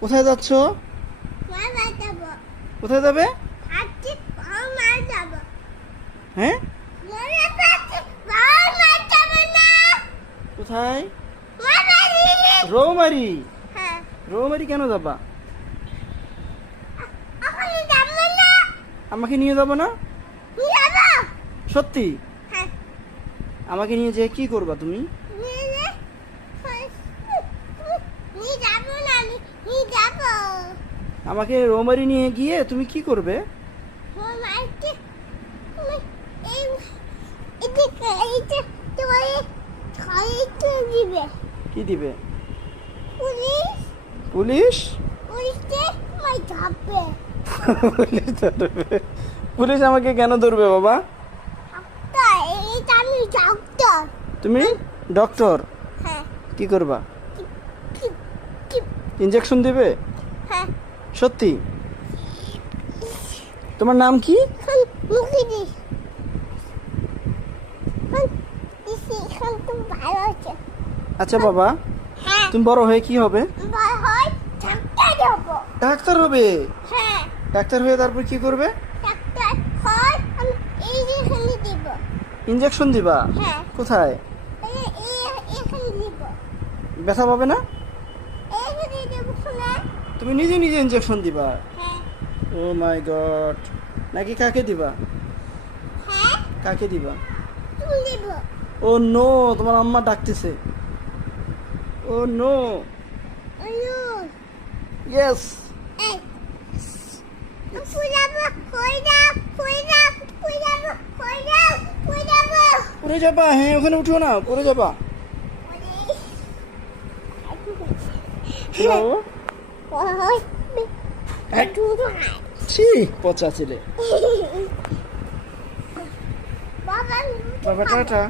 কোথায় যাচ্ছ? মার যাব। কোথায় যাবে? আজকে মার যাব। হ্যাঁ, মনে পাচ্ছে মার যাব না। কোথায়? মার বাড়ি। রৌমারি। হ্যাঁ, রৌমারি কেন যাবা? এখন যাব না। আমাকে নিয়ে যাবো না? যাব। সত্যি? হ্যাঁ, আমাকে নিয়ে যেয়ে কি করবা তুমি? নিয়ে নি যাব না, নি যাব। আমাকে রৌমারি নিয়ে গিয়ে তুমি কি করবে? মারকে এই এদিকে এইটা তোমার খাইতে দিবে। কি দিবে? Police police? পুলিশকে মাই ধরবে। পুলিশ ধরবে? পুলিশ আমাকে কেন ধরবে বাবা? ডাক্তার, এইটা আমি ডাক্তার। তুমি ডক্টর? হ্যাঁ, কি করবা? কি কি ইঞ্জেকশন দিবে? হ্যাঁ, সত্যি? তোমার নাম কি? খান মুখে দিস। খান দিছি, খান তো ভালো আছে। আচ্ছা বাবা, হ্যাঁ, তুমি বড় হয়ে কি হবে? ভালো হয় ডাক্তার যাবো। ডাক্তার হবে? হ্যাঁ, ডাক্তার হয়ে তারপর কি করবে? ডাক্তার হয় আমি এই যে এখানে দিব। ইঞ্জেকশন দিবা? হ্যাঁ, কোথায়? এখানে দিব। ব্যথা পাবে না? এখানে দেবো শোনা। তুমি নিজে নিজে ইঞ্জেকশন দিবা? হ্যাঁ, ও মাই গড। নাকি কাকে দিবা? হ্যাঁ, কাকে দিবা? তুমি দেব। ও নো, তোমার আম্মা ডাকতেছে। ও নো। আয়ো, ইয়েস। এই পুজাবো, কই দাও, কই দাও, পুজাবো, কই দাও, পুজাবো। পড়ে যাবা? হ্যাঁ, ওখানে উঠো না, পড়ে যাবা। যাও। ওই এক, ছি, পচা ছেলে। বাবা বাবা টাটা।